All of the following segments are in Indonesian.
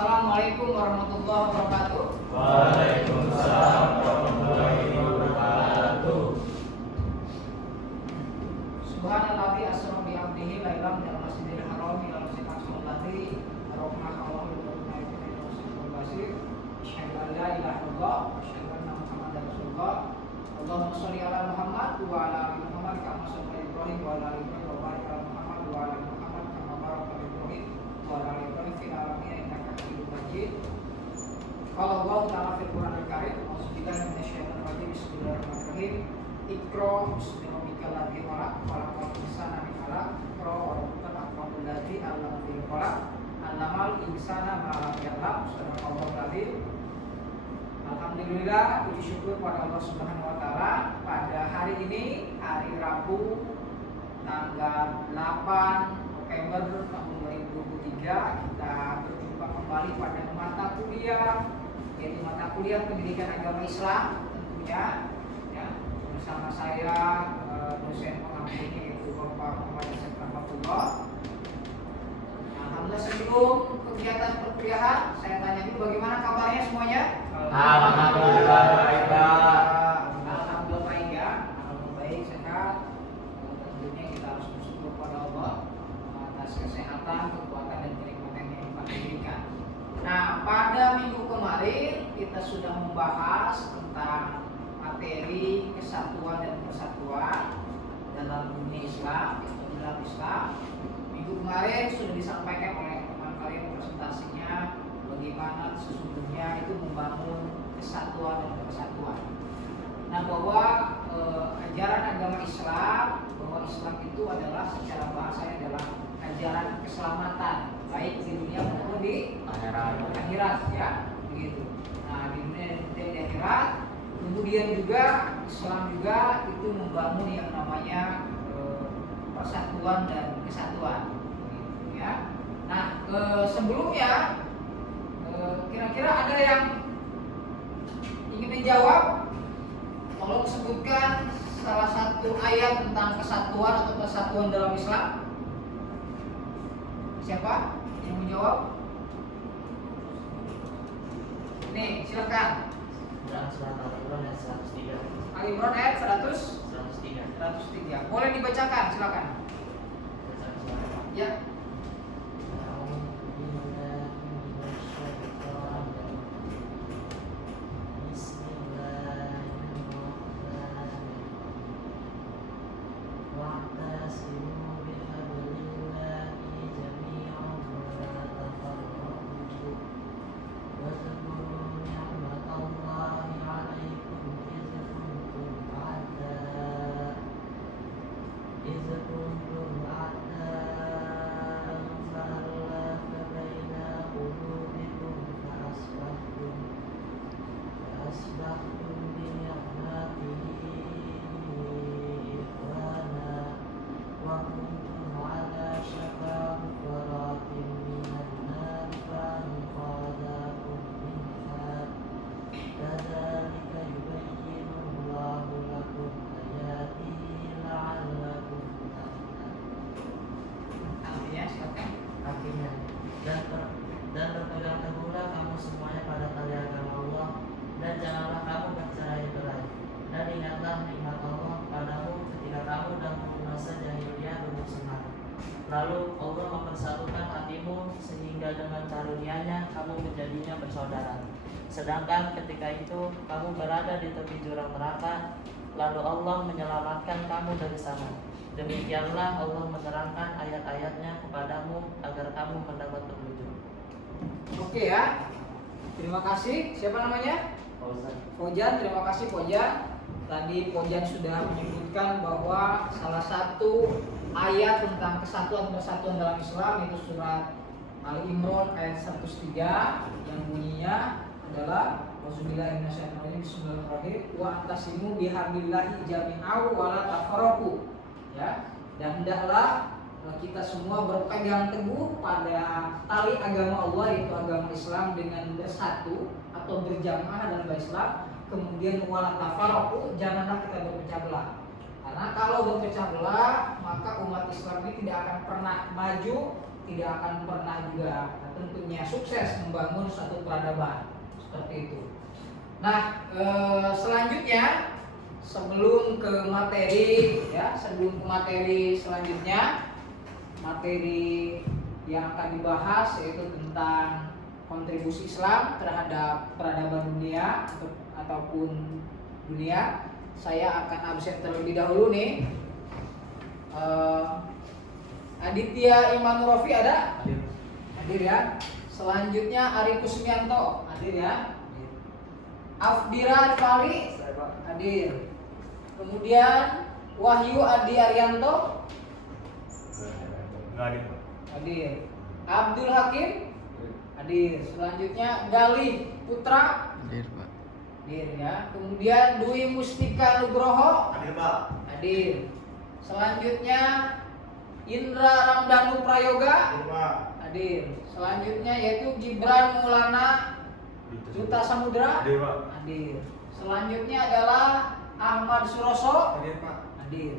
Assalamualaikum warahmatullahi wabarakatuh. Waalaikumsalam warahmatullahi wabarakatuh. Subhanalladzi asra bi 'abdihi lailan minal masjidil haram ila masjidil aqsal ladzi barakna hawlahu wa basir. Asyhadu an la ilaha illallah wa asyhadu anna Muhammadar Rasulullah. Allahumma shalli ala Muhammad wa ala ali Muhammad kama shallaita ala Ibrahim wa ala ali Ibrahim wa barik ala Muhammad wa ala ali Muhammad kama barakta ala Ibrahim wa ala ali Ibrahim fil alamin innaka Hamidum Majid. Qala Allah ta'ala fil Qur'anil Karim, a'udzubillahi minasyaitonir rajim. Bismillahirrahmanirrahim. Iqra bismi rabbikal ladzi khalaq, khalaqal insana min 'alaq. Iqra wa rabbukal akramul ladzi 'allama bil qalam, 'allamal insana ma lam ya'lam. Sadaqallahul adzim. Alhamdulillah, puji syukur pada Allah Subhanahu wa taala. Pada hari ini, hari Rabu tanggal 8 November tahun 2023, kita berjumpa kembali pada mata kuliah, yaitu mata kuliah Pendidikan Agama Islam tentunya ya, bersama saya dosen pengampunya yaitu Bapak Muhammad Yasir Rahmatullah. Alhamdulillah, sebelum kegiatan perkuliahan saya tanya dulu bagaimana kabarnya semuanya? Alhamdulillah baik, Pak. Alhamdulillah baik ya. Alhamdulillah baik, sehat. Tentunya kita harus bersyukur kepada Allah atas kesehatan, kekuatan dan kenikmatan yang Dia berikan. Nah, pada minggu kemarin kita sudah membahas tentang materi kesatuan dan persatuan dalam dunia Islam, atau dalam Islam. Minggu kemarin sudah disampaikan oleh teman kalian presentasinya bagaimana sesungguhnya itu membangun kesatuan dan persatuan. Nah, bahwa ajaran agama Islam, bahwa Islam itu adalah secara bahasanya adalah ajaran keselamatan baik di dunia maupun di akhirat ya, begitu. Nah, di dunia dan di akhirat, kemudian juga Islam juga itu membangun yang namanya persatuan dan kesatuan, begitu ya. Nah, sebelumnya kira-kira ada yang ingin menjawab? Tolong sebutkan salah satu ayat tentang kesatuan atau persatuan dalam Islam. Siapa yang menjawab? Nih, silakan. Surat Al-Imran ayat 103. Al-Imran ayat 103. 103. Boleh dibacakan, silakan. Ya. Dan berpegang teguhlah kamu semuanya pada tali agama Allah, dan janganlah kamu bercerai-berai. Dan ingatlah nikmat Allah padamu ketika kamu dalam masa jahiliyah bermusuhan. Lalu Allah mempersatukan hatimu sehingga dengan karunia-Nya kamu menjadinya bersaudara. Sedangkan ketika itu kamu berada di tepi jurang neraka, lalu Allah menyelamatkan kamu dari sana. Demikianlah Allah menerangkan ayat-ayatnya kepadamu agar kamu mendapat petunjuk. Oke ya. Terima kasih. Siapa namanya? Fauzan. Terima kasih Fauzan. Tadi Fauzan sudah menyebutkan bahwa salah satu ayat tentang kesatuan persatuan dalam Islam itu surat Al-Imran ayat 103 yang bunyinya adalah Bismillahirrahmanirrahim wa antasimu bihablillahi jami'au wa la tafarraqu. Ya, dan hendaklah kita semua berpegang teguh pada tali agama Allah, yaitu agama Islam, dengan bersatu atau berjamaah dalam Islam. Kemudian wala tafarraqu, janganlah kita berpecah belah. Karena kalau berpecah belah, maka umat Islam ini tidak akan pernah maju, tidak akan pernah juga tentunya sukses membangun satu peradaban seperti itu. Nah, selanjutnya sebelum ke materi selanjutnya, materi yang akan dibahas yaitu tentang kontribusi Islam terhadap peradaban dunia ataupun dunia. Saya akan absen terlebih dahulu nih. Aditya Imanur Rofi ada? Hadir ya. Selanjutnya Ari Kusmianto hadir ya. Afdira Fali hadir. Kemudian Wahyu Adi Arianto hadir. Abdul Hakim hadir. Selanjutnya Gali Putra Hadir, Pak. hadir ya. Kemudian Dwi Mustika Nugroho Hadir, Pak. hadir. Selanjutnya Indra Ramdhanu Prayoga Hadir, Pak. hadir. Selanjutnya yaitu Gibran Maulana Duta Samudra Hadir, Pak. hadir. Selanjutnya adalah Ahmad Suroso Hadir, Pak. hadir.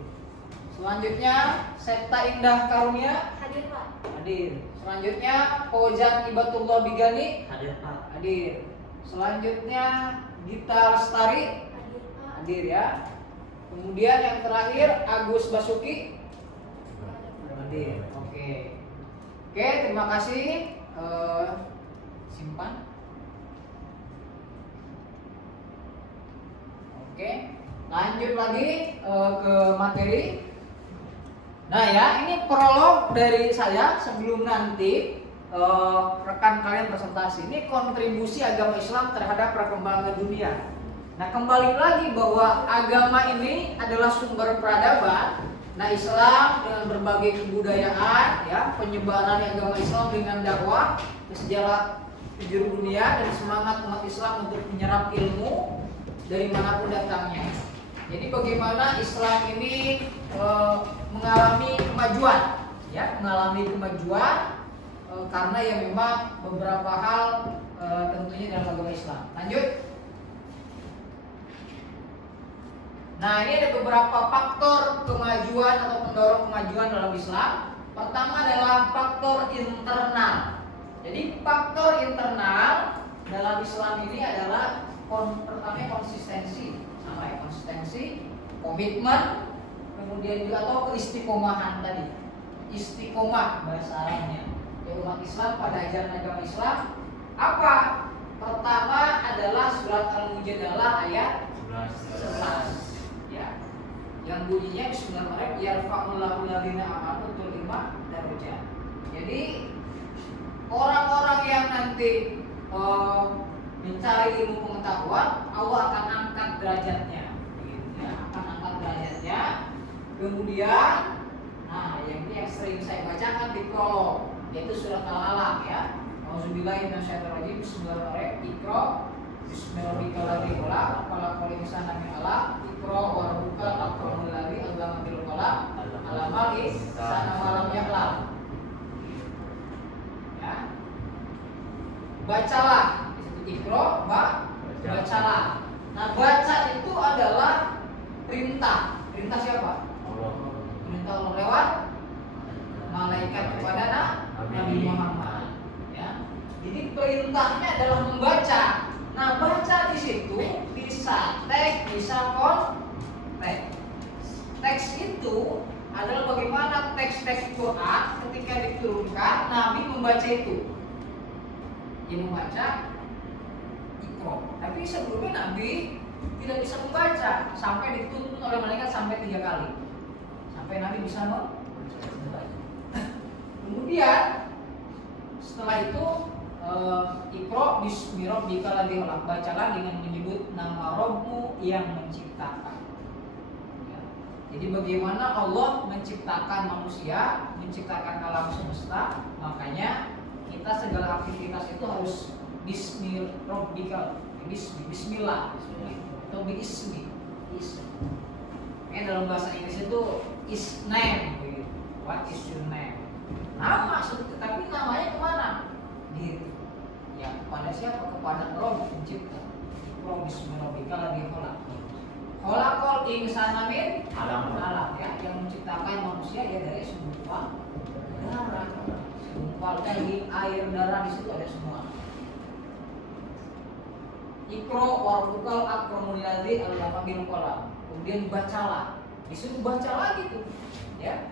Selanjutnya Septa Indah Karunia Hadir Pak. hadir. Selanjutnya Fauzan Ibatullah Bigani Hadir Pak. hadir. Selanjutnya Gita Lestari Hadir Pak. hadir ya. Kemudian yang terakhir Agus Basuki hadir. Oke, terima kasih. Simpan. Oke, lanjut lagi ke materi. Nah ya, ini prolog dari saya sebelum nanti rekan kalian presentasi. Ini kontribusi agama Islam terhadap perkembangan dunia. Nah, kembali lagi bahwa agama ini adalah sumber peradaban. Nah, Islam dengan berbagai kebudayaan, ya, penyebaran agama Islam dengan dakwah ke segala penjuru dunia dan semangat umat Islam untuk menyerap ilmu dari manapun datangnya. Jadi bagaimana Islam ini mengalami kemajuan, ya, karena ya memang beberapa hal tentunya dalam agama Islam. Lanjut. Nah, ini ada beberapa faktor kemajuan atau pendorong kemajuan dalam Islam. Pertama adalah faktor internal. Jadi faktor internal dalam Islam ini adalah pertama konsistensi, sama ya, konsistensi, komitmen, kemudian juga atau keistiqomahan tadi. Istiqomah bahasa Arabnya. Ya, umat Islam pada ajaran agama Islam apa? Pertama adalah surat Al-Mujadalah ayat 11. Ya, yang bunyinya bismillahirrahmanirrahim yarfa'ullahu alladziina aamanu bil darajat. Jadi orang-orang yang nanti mencari ilmu pengetahuan, Allah akan angkat derajatnya, gitu ya, akan angkat derajatnya. Kemudian, nah yang ini yang sering saya bacakan di prolog, yaitu surat Al-Alaq ya. Auzubillahi minasyaitonirrajim. Bismillahirrahmanirrahim. Iqra bismillahirrahmanirrahim. Khalaqal insana min 'alaq. Iqra wa rabbukal akramul ladzi 'allama bil qalam. 'Allamal insana ma lam ya'lam. Ya. Bacalah. Di situ Iqra, bacalah. Nah, baca itu adalah perintah. Perintah siapa? Allah. Perintah Allah lewat malaikat kepada Nabi Muhammad. Ya. Jadi perintahnya adalah membaca. Nah, baca di situ bisa teks, bisa konteks. Teks itu adalah bagaimana teks-teks Quran ketika diturunkan, Nabi membaca itu. Dia membaca Iqra. Tapi sebelumnya Nabi tidak bisa membaca sampai dituntun oleh malaikat sampai 3 kali. Sampai Nabi bisa membaca. Kemudian setelah itu Iqra bismi rabbikal ladzi khalaq, bacalah dengan menyebut nama Rabbmu yang menciptakan. Ya. Jadi bagaimana Allah menciptakan manusia, menciptakan alam semesta, makanya kita segala aktivitas itu harus bismi rabbikal, bismillah atau bismi. Dalam bahasa Inggris itu is name, what is your name? Nama, tapi namanya kemana? Gitu. Ya, kepada siapa? Kepada Rabb pencipta. Iqra bismi rabbikal ladzi khalaq. Khalaqal insana min 'alaq, ya, yang menciptakan manusia ya dari sebuah darah. segumpal daging, air, darah, di situ ada semua. Ikro warbukal akramul ladzi allama bil qalam. Kemudian bacalah, disuruh baca lagi tuh, ya.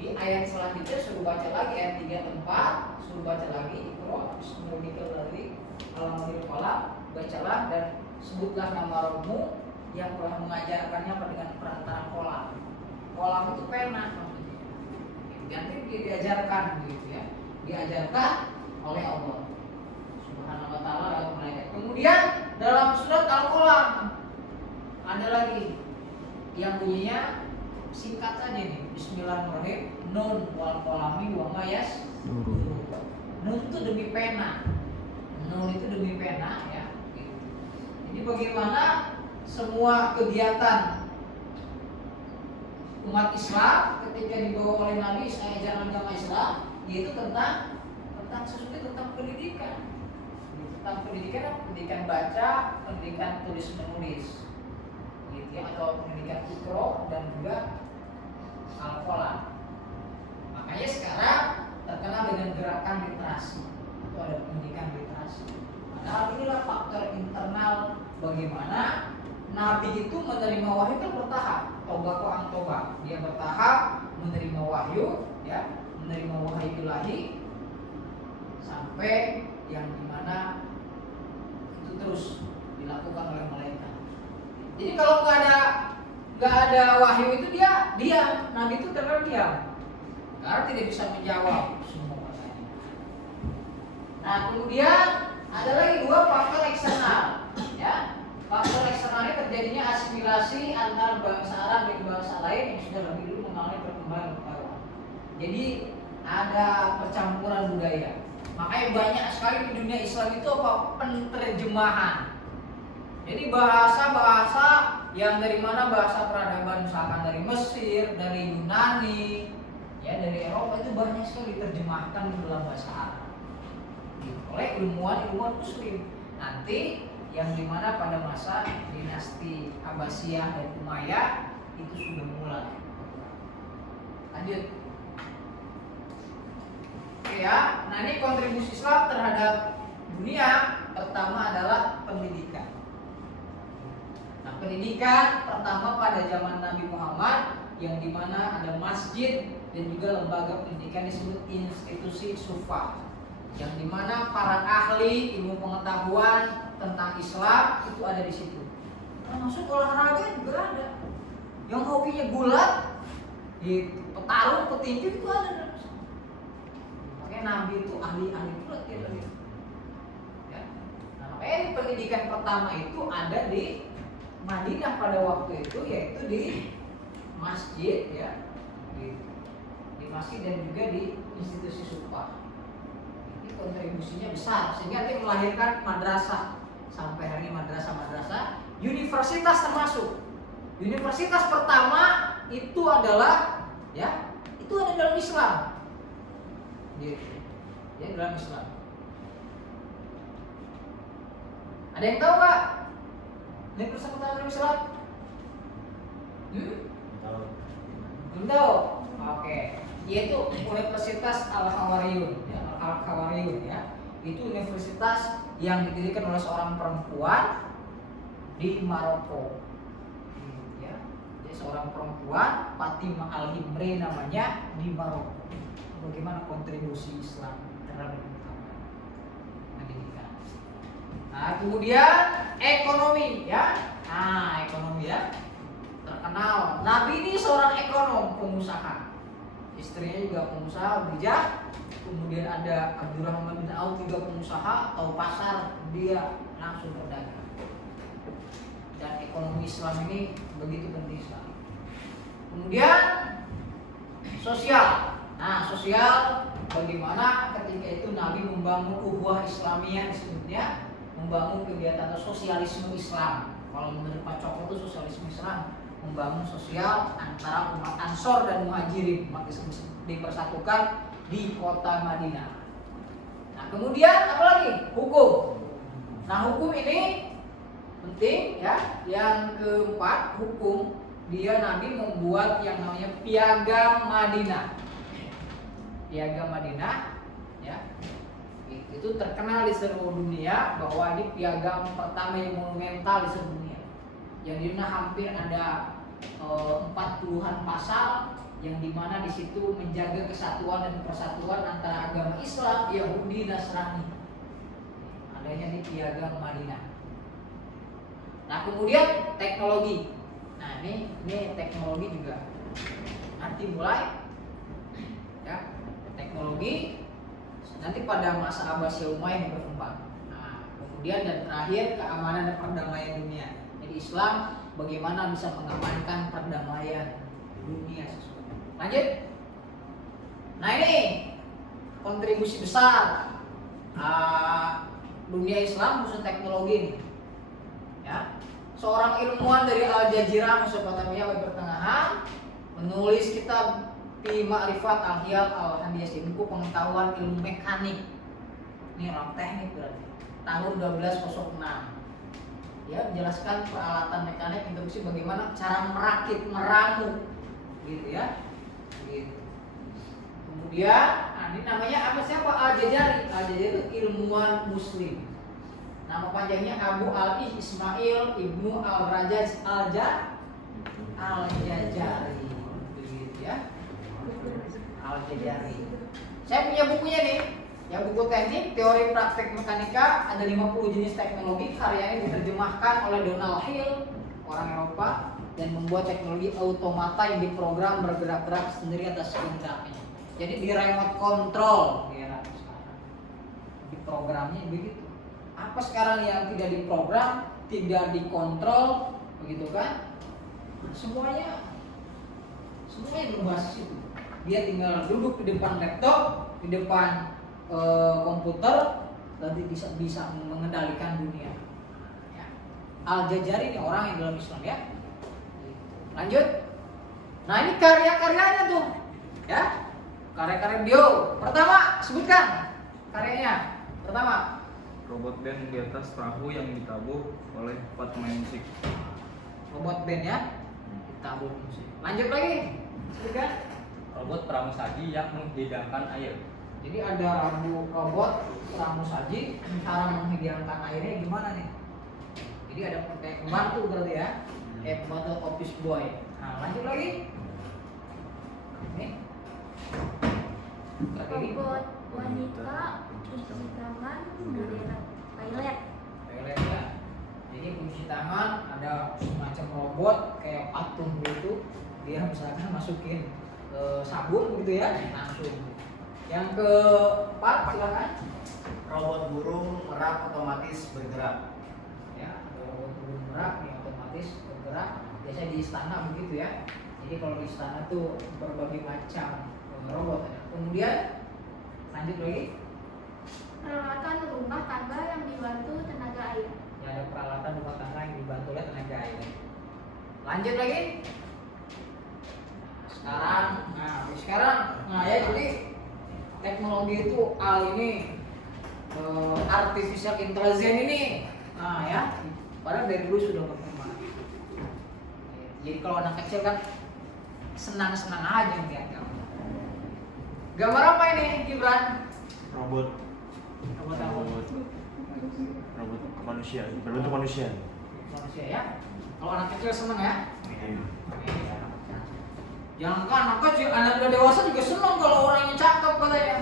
Di ayat selanjutnya suruh baca lagi ayat 3 dan 4, suruh baca lagi Ikro bismillahil ladzi allama bil qalam, bacalah dan sebutlah nama Rabbmu yang telah mengajarkannya dengan perantara kolam. Kolam itu pena maksudnya. Nanti diajarkan begitu ya. Diajarkan oleh Allah Subhanahu wa taala lewat malaikat. Kemudian dalam surat Al-Qalam ada lagi yang bunyinya singkat saja nih. Bismillahirrahmanirrahim. Nun wal qalami wa ma yasturun. Nun itu demi pena. Nun itu demi pena ya. Jadi bagaimana semua kegiatan umat Islam ketika dibawa oleh Nabi ajaran agama Islam yaitu tentang sesuatu tentang pendidikan. Tentang pendidikan baca, pendidikan tulis menulis, gitu ya, atau pendidikan Iqra dan juga Al-Qalam. Makanya sekarang terkenal dengan gerakan literasi. Itu ada pendidikan literasi. Padahal inilah faktor internal bagaimana Nabi itu menerima wahyu kan bertahap, tobako ang toba. Dia bertahap menerima wahyu, ya, menerima wahyu ilahi sampai yang dimana itu terus dilakukan oleh malaikat. Jadi kalau nggak ada wahyu itu dia diam, Nabi itu terlalu diam karena tidak bisa menjawab semua pertanyaan. Nah kemudian ada lagi dua faktor eksternal, ya. Faktor eksternalnya terjadinya asimilasi antara bangsa Arab dan bangsa lain yang sudah lebih dulu mengalami perkembangan pengetahuan. Jadi ada percampuran budaya. Makanya banyak sekali di dunia Islam itu apa? Penerjemahan. Jadi bahasa-bahasa yang dari mana bahasa peradaban misalkan dari Mesir, dari Yunani, ya dari Eropa itu banyak sekali diterjemahkan ke dalam bahasa Arab oleh ilmuwan Muslim. Nanti yang dimana pada masa dinasti Abbasiyah dan Umayyah itu sudah mulai. Lanjut. Ya, nah ini kontribusi Islam terhadap dunia pertama adalah pendidikan. Nah, pendidikan pertama pada zaman Nabi Muhammad yang dimana ada masjid dan juga lembaga pendidikan disebut institusi Sufah, yang dimana para ahli ilmu pengetahuan tentang Islam itu ada di situ. Termasuk olahraga juga ada. Yang hobinya gulat, di petarung, petinju itu ada. Nabi itu ahli-ahli gulat gitu. Ya. Nah, makanya pendidikan pertama itu ada di Madinah pada waktu itu, yaitu di masjid, ya, di masjid dan juga di institusi Sufah. Ini kontribusinya besar sehingga dia melahirkan madrasah. Sampai hari ini madrasah, universitas termasuk. Universitas pertama itu adalah, ya, itu ada dalam Islam. Gitu. Ya, dalam Islam. Ada yang tahu nggak? Universitas pertama dalam Islam? Belum tahu. Oke. Yaitu Universitas Al-Hawariyun, ya, Al-Hawariyun, ya. Itu universitas yang didirikan oleh seorang perempuan di Maroko. Ya. Jadi seorang perempuan Fatimah Al-Himri namanya di Maroko. Bagaimana kontribusi Islam terhadap pendidikan. Nah, kemudian ekonomi, ya. Nah, ekonomi, ya. Terkenal. Nabi ini seorang ekonom, pengusaha. Istrinya juga pengusaha, bijak. Kemudian ada Abdurrahman bin Auf juga pengusaha, atau pasar, dia langsung berdagang. Dan ekonomi Islam ini begitu penting sekali. Kemudian sosial. Nah, sosial bagaimana ketika itu Nabi membangun ukhuwah Islamiyah disebutnya, membangun kegiatan atau sosialisme Islam. Kalau menurut Pak Cokro itu sosialisme Islam, membangun sosial antara umat Ansor dan Muhajirin, umat Islam dipersatukan di kota Madinah. Nah, kemudian apa lagi? Hukum. Nah, hukum ini penting, ya. Yang keempat, hukum. Dia Nabi membuat yang namanya Piagam Madinah. Piagam Madinah Itu terkenal di seluruh dunia bahwa ini piagam pertama yang monumental di seluruh dunia. Yang di mana hampir ada 40-an pasal yang dimana di situ menjaga kesatuan dan persatuan antara agama Islam, Yahudi, Nasrani. Adanya di piagam Madinah. Nah kemudian teknologi. Nah ini teknologi juga nanti mulai ya, teknologi nanti pada masa Abbasiyah Umayyah berkembang. Nah kemudian dan terakhir keamanan dan perdamaian dunia. Jadi Islam bagaimana bisa mengamankan perdamaian dunia. Lanjut. Nah ini kontribusi besar dunia Islam khusus teknologi ini. Ya, seorang ilmuwan dari Al Jazirah Mesopotamia abad pertengahan menulis kitab Fi Ma'rifat Al-Hiyal Al-Handiyah, buku pengetahuan ilmu mekanik. Ini orang teknik berarti. Tahun 1206. Ya, menjelaskan peralatan mekanik introduksi bagaimana cara merakit, meramu gitu ya. Gitu. Kemudian, ini namanya apa siapa? Al-Jazari. Al-Jazari itu ilmuwan muslim. Nama panjangnya Abu Ali Ismail Ibnu Al-Rajaz Al-Jazari. Begitu ya. Al-Jazari. Saya punya bukunya nih. Yang buku teknik teori praktek mekanika, ada 50 jenis teknologi, karyanya diterjemahkan oleh Donald Hill, orang Eropa, dan membuat teknologi automata yang diprogram bergerak-gerak sendiri atas kehendaknya. Jadi di remote control ya sekarang. Di programnya begitu. Apa sekarang yang tidak diprogram, tidak dikontrol, begitu kan? Semuanya berbasis itu. Dia tinggal duduk di depan laptop, di depan komputer, nanti bisa mengendalikan dunia. Ya. Al-Jazari ini orang yang dalam Islam ya. Lanjut. Nah ini karya-karyanya tuh, ya. Karya-karya beliau. Pertama, sebutkan karyanya. Pertama, robot band di atas perahu yang ditabuh oleh 4 pemain musik. robot band ya. Ditabuh musik. Lanjut lagi. Sebutkan. Robot pramusaji yang menghidangkan air. Jadi ada robot pramusaji, cara menghidangkan airnya gimana nih? Jadi ada kayak pembantu berarti ya, kayak pembantu office boy. Nah lanjut lagi. Ini. Robot wanita cuci tangan dari toilet. Toilet ya. Jadi cuci tangan ada semacam robot kayak patung gitu. Dia misalkan masukin sabun gitu ya, langsung. Yang keempat silakan. Robot burung merak otomatis bergerak. Ya, robot burung merak yang otomatis bergerak. Biasanya di istana begitu ya. Jadi kalau di istana tuh berbagai macam robot. Kemudian lanjut lagi. Peralatan rumah tangga yang dibantu tenaga air. Ya, ada peralatan rumah tangga yang dibantu oleh tenaga air. Lanjut lagi. Sekarang, ya jadi teknologi itu ini artificial intelligence ini, nah ya, padahal dari dulu sudah berkembang. Jadi kalau anak kecil kan senang-senang aja melihat gambar. Gambar apa ini, Gibran? Robot manusia, berbentuk manusia. Manusia ya. Kalau anak kecil senang ya. Jangan kan anak kecil, anak udah dewasa juga senang kalau orangnya cakep katanya.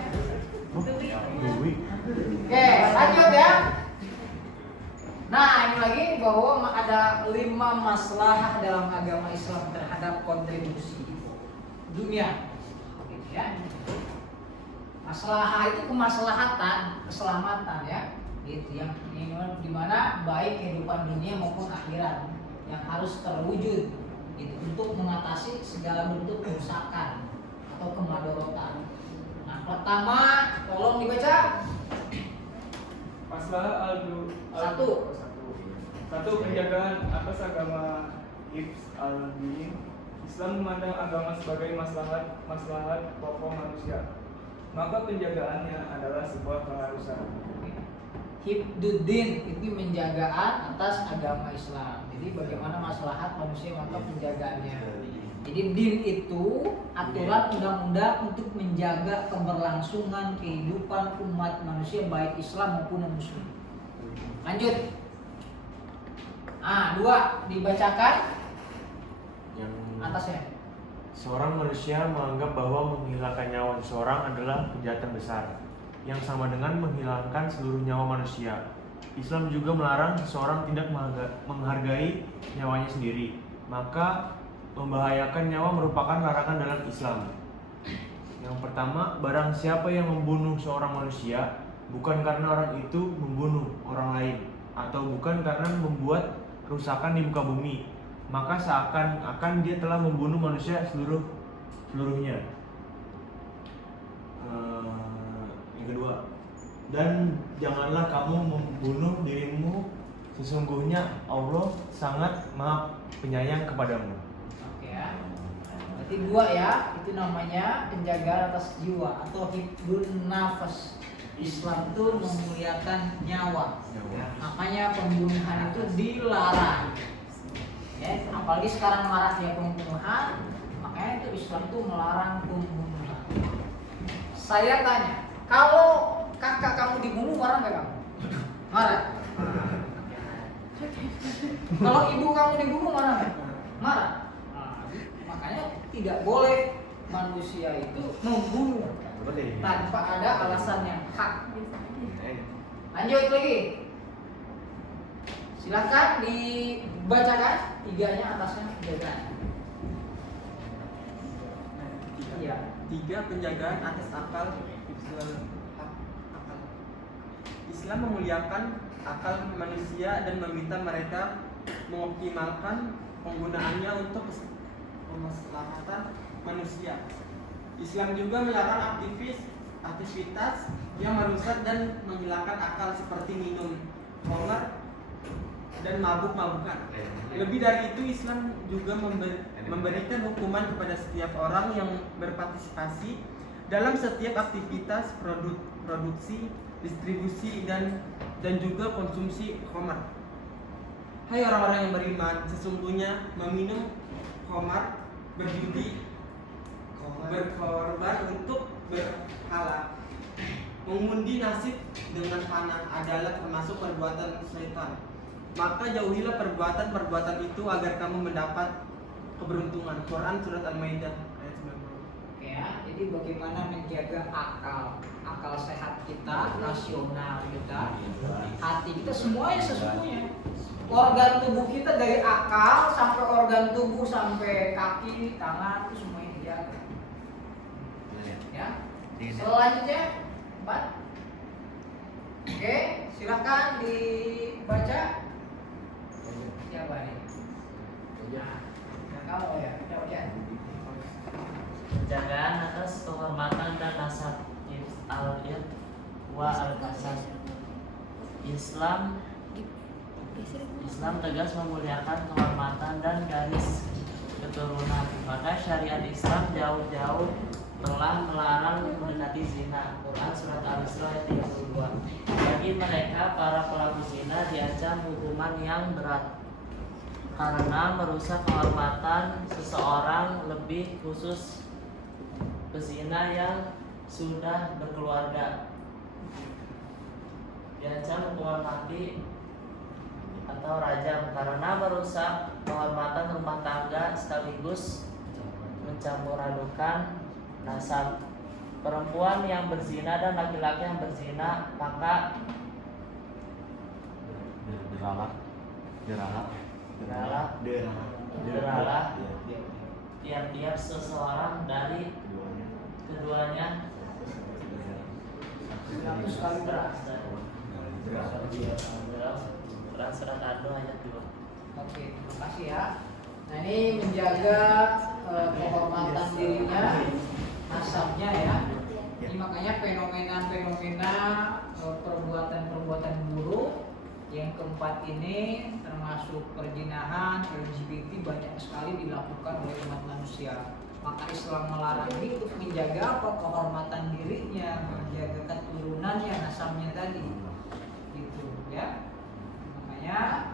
Oke, lanjut ya. Nah, ini lagi bahwa ada 5 masalah dalam agama Islam terhadap kontribusi dunia. Gitu ya. Masalah itu kemaslahatan, keselamatan ya. Gitu yang di mana baik kehidupan dunia maupun akhirat yang harus terwujud gitu untuk mengatasi segala bentuk kerusakan atau kemadorotan. Nah, pertama tolong dibaca. Masalah Satu. Penjagaan atas agama Hifz al-Din. Islam memandang agama sebagai maslahat pokok manusia. Maka penjagaannya adalah sebuah keharusan. Hifduddin itu penjagaan atas agama Islam. Jadi bagaimana maslahat manusia maka penjagaannya. Jadi din itu aturan undang-undang untuk menjaga keberlangsungan kehidupan umat manusia baik Islam maupun non-Muslim. Lanjut. 2 dibacakan Yang atasnya. seorang manusia menganggap bahwa menghilangkan nyawa seseorang adalah kejahatan besar yang sama dengan menghilangkan seluruh nyawa manusia. Islam juga melarang seseorang tidak menghargai nyawanya sendiri. Maka membahayakan nyawa merupakan larangan dalam Islam. Yang pertama, barang siapa yang membunuh seorang manusia bukan karena orang itu membunuh orang lain atau bukan karena membuat kerusakan di muka bumi, maka seakan-akan dia telah membunuh manusia seluruhnya. Yang kedua, dan janganlah kamu membunuh dirimu, sesungguhnya Allah sangat maha penyayang kepadamu. Oke ya. Berarti 2 ya, itu namanya penjagaan atas jiwa atau hifdzun nafas. Islam itu memuliakan nyawa. Makanya pembunuhan itu dilarang. Ya, apalagi sekarang maraknya pembunuhan, makanya itu Islam itu melarang pembunuhan. Saya tanya, kalau kakak kamu dibunuh marah nggak kamu? Marah. Kalau ibu kamu dibunuh marah nggak? Marah. Makanya tidak boleh manusia itu membunuh tanpa ada alasan yang hak. Lanjut lagi. Silakan dibacakan 3-nya atasnya penjagaan. Iya. 3. Penjagaan atas akal. Islam memuliakan akal manusia dan meminta mereka mengoptimalkan penggunaannya untuk kemaslahatan manusia. Islam juga melarang aktivitas yang merusak dan menghilangkan akal seperti minum khamar dan mabuk-mabukan. Lebih dari itu, Islam juga memberikan hukuman kepada setiap orang yang berpartisipasi dalam setiap aktivitas produksi, distribusi dan juga konsumsi khamar. Hai orang-orang yang beriman, sesungguhnya meminum khamar, berjudi, berkorban untuk berhala, mengundi nasib dengan panah adalah termasuk perbuatan syaitan. Maka jauhilah perbuatan-perbuatan itu agar kamu mendapat keberuntungan. Quran surat Al-Maidah ayat 90. Ya, jadi bagaimana menjaga akal sehat kita, rasional kita, hati kita, semuanya sesungguhnya. Organ tubuh kita dari akal sampai organ tubuh sampai kaki, tangan itu semuanya dijaga. Ya. Selanjutnya 4. Oke, silakan dibaca. Siapa nih? Nah, kamu ya, baca. Penjagaan atas kehormatan dan nasab al-ird wa al-kasab. Islam tegas memuliakan kehormatan dan garis keturunan. Maka syariat Islam jauh-jauh telah melarang mendekati zina. Quran surat Al-Isra ayat 32. Bagi mereka para pelaku zina diancam hukuman yang berat karena merusak kehormatan seseorang, lebih khusus pezina yang sudah berkeluarga. Diancam hukuman mati atau rajam karena merusak kehormatan rumah tangga sekaligus mencampur adukan nasab. Perempuan yang berzina dan laki-laki yang berzina maka deralah tiap-tiap seseorang dari keduanya 100 kali berat. Quran surat Ad-Duh ayat 2. Oke, terima kasih ya. Nah, ini menjaga kehormatan dirinya, nasabnya ya. Ini makanya fenomena-fenomena perbuatan-perbuatan buruk yang keempat ini termasuk perzinahan, LGBT banyak sekali dilakukan oleh umat manusia. Maka Islam melarang ini untuk menjaga apa? Kehormatan dirinya, menjaga keturunannya, nasabnya tadi. Gitu ya. Makanya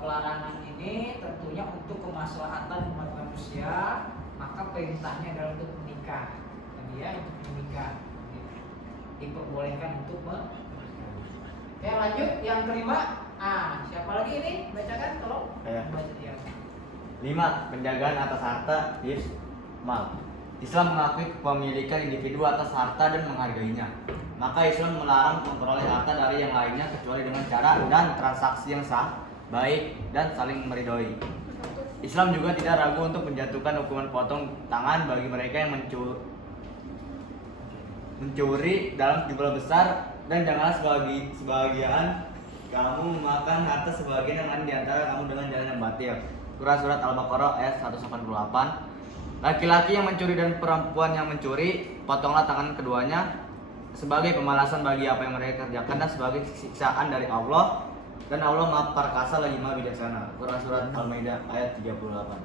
pelarangan ini tentunya untuk kemaslahatan umat manusia perintahnya adalah untuk menikah. Tadi ya, untuk menikah. Diperbolehkan untuk Ya, lanjut yang kelima. Siapa lagi ini? Bacakan tolong. Saya. Baca ya. 5. Penjagaan atas harta mal. Islam mengakui kepemilikan individu atas harta dan menghargainya. Maka Islam melarang memperoleh harta dari yang lainnya kecuali dengan cara dan transaksi yang sah, baik, dan saling meridhoi. Islam juga tidak ragu untuk menjatuhkan hukuman potong tangan bagi mereka yang mencuri dalam jumlah besar, dan janganlah sebagian kamu memakan harta sebagian yang lain di antara kamu dengan jalan yang batil. Surah Al-Baqarah ayat 188. Laki-laki yang mencuri dan perempuan yang mencuri, potonglah tangan keduanya sebagai pembalasan bagi apa yang mereka kerjakan dan sebagai siksaan dari Allah, dan Allah Maha Perkasa lagi Maha Bijaksana. Surat Al-Maidah ayat 38.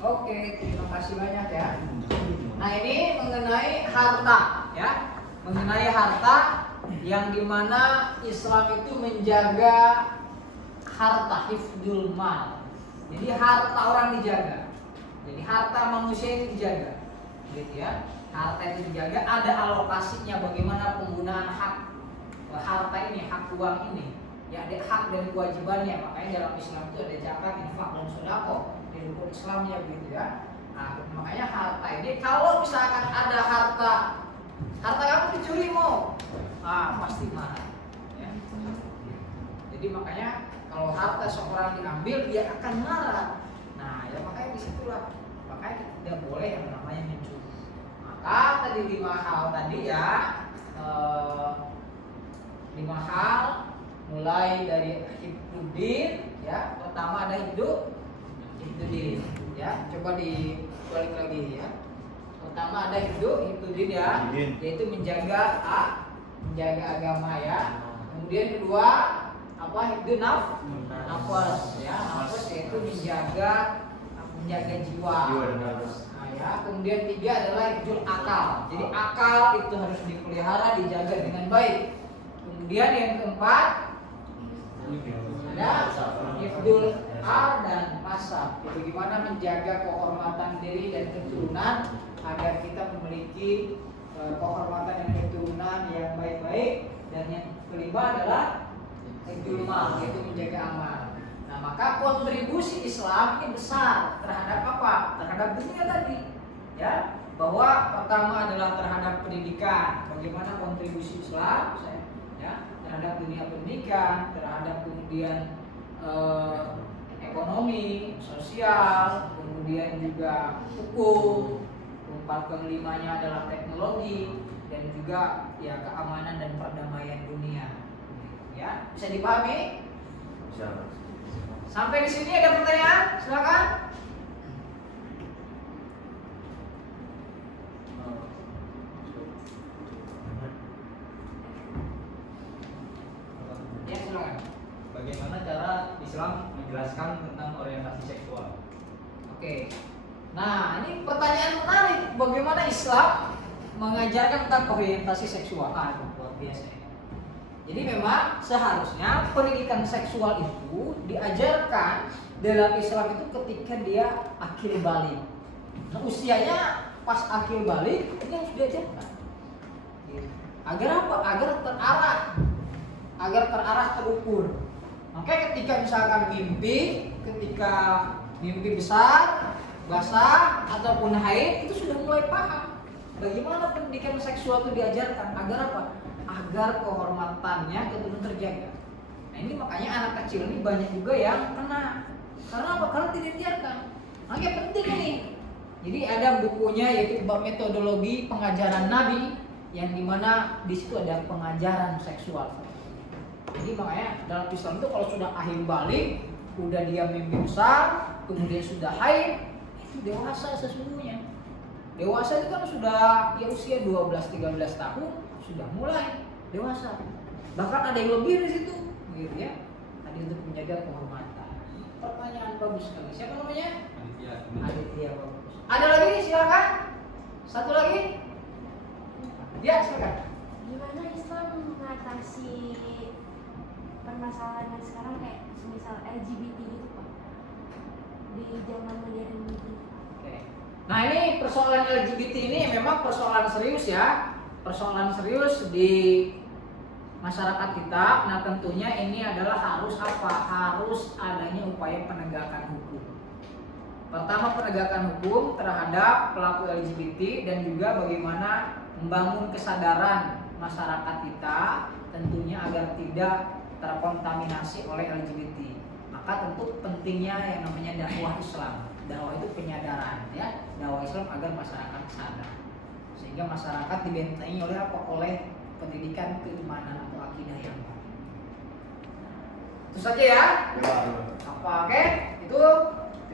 Oke, terima kasih banyak ya. Nah, ini mengenai harta ya. Mengenai harta yang dimana Islam itu menjaga harta, hifdzul mal. Jadi harta orang dijaga. Jadi harta manusia itu dijaga. Gitu ya. Harta itu dijaga, ada alokasinya bagaimana penggunaan hak harta ini, hak uang ini. Ya, ada hak dan kewajibannya. Makanya dalam Islam itu ada zakat, infak, dan sedekah di rukun Islamnya gitu ya. Nah, makanya harta ini kalau misalkan ada harta kamu dicuri mau, pasti marah. Ya. Jadi makanya kalau harta seorang diambil dia akan marah. Nah, ya makanya disitulah makanya tidak boleh yang namanya mencuri. Maka tadi 5 hal tadi ya, 5 hal mulai dari hifdzuddin ya. Pertama ada hifdzuddin ya. Coba dibalik lagi ya. Pertama ada hifdzuddin ya, yaitu menjaga agama ya. Kemudian kedua apa? Hifdzun nafas ya. Nafas yaitu menjaga jiwa. Nah, ya. Kemudian 3 adalah hifdzul akal. Jadi akal itu harus dipelihara, dijaga dengan baik. Kemudian yang keempat ada hifdzul dan nasab. Bagaimana menjaga kehormatan diri dan keturunan agar kita memiliki kehormatan dan keturunan yang baik-baik. Dan yang kelima adalah hifdzul mal, yaitu menjaga amal. Nah, maka kontribusi Islam ini besar terhadap apa? Terhadap dunia tadi. Ya, bahwa pertama adalah terhadap pendidikan. Bagaimana kontribusi Islam ya, terhadap dunia pendidikan, terhadap kemudian ekonomi, sosial, kemudian juga hukum. Kelimanya adalah teknologi dan juga ya keamanan dan perdamaian dunia. Ya, bisa dipahami? Sampai di sini ada pertanyaan? Silakan. Ya, silakan. Bagaimana cara Islam menjelaskan tentang orientasi seksual? Oke. Nah, ini pertanyaan menarik. Bagaimana Islam mengajarkan tentang orientasi seksual? Luar biasa. Jadi memang seharusnya pendidikan seksual itu diajarkan dalam Islam itu ketika dia akil balik. Nah, usianya pas akil balik ini harus diajarkan. Agar apa? Agar terarah, terukur. Makanya ketika misalkan ketika mimpi besar, basah ataupun haid itu sudah mulai paham bagaimana pendidikan seksual itu diajarkan agar apa? Agar kehormatannya keturunan terjaga. Nah, ini makanya anak kecil ini banyak juga yang kena. Karena apa? Karena tidak diajarkan. Makanya penting ini. Jadi ada bukunya yaitu bab metodologi pengajaran Nabi yang dimana di situ ada pengajaran seksual. Jadi makanya dalam Islam itu kalau sudah akhir balik, udah dia mimpi besar, kemudian sudah haid, itu dewasa sesungguhnya. Dewasa itu kan sudah ya usia 12-13 tahun sudah mulai dewasa. Bahkan ada yang lebih dari situ, gitu ya. Tadi untuk menjaga kehormatan. Pertanyaan bagus sekali. Siapa namanya? Aditya, bagus. Ada lagi? Silakan. Satu lagi. Ya, silakan. Gimana Islam mengatasi permasalahan yang sekarang kayak misal LGBT gitu Pak di zaman modern ini? Oke. Nah ini persoalan LGBT ini memang persoalan serius ya, persoalan serius di masyarakat kita. Nah tentunya ini adalah harus apa? Harus adanya upaya penegakan hukum. Pertama penegakan hukum terhadap pelaku LGBT dan juga bagaimana membangun kesadaran masyarakat kita tentunya agar tidak terkontaminasi oleh LGBT. Maka tentu pentingnya yang namanya dakwah Islam. Dakwah itu penyadaran ya, dakwah Islam agar masyarakat sadar. Sehingga masyarakat dibentengi oleh apa? Oleh pendidikan keimanan atau akidah yang baik. Itu saja ya. Apa oke? Itu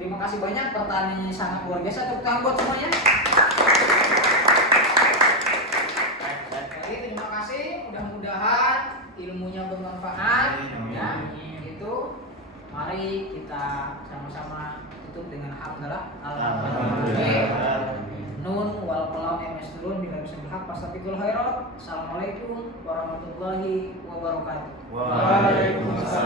terima kasih banyak, pertanyaannya sangat luar biasa. Tepuk tangan buat semuanya. Jadi terima kasih, mudah-mudahan ilmunya bermanfaat ya. Itu mari kita sama-sama tutup dengan hamdalah. Alhamdulillah. Nun wal qalam yasturun bila bisa berhak fastabiqul khairat. Assalamualaikum warahmatullahi wabarakatuh. Waalaikumsalam.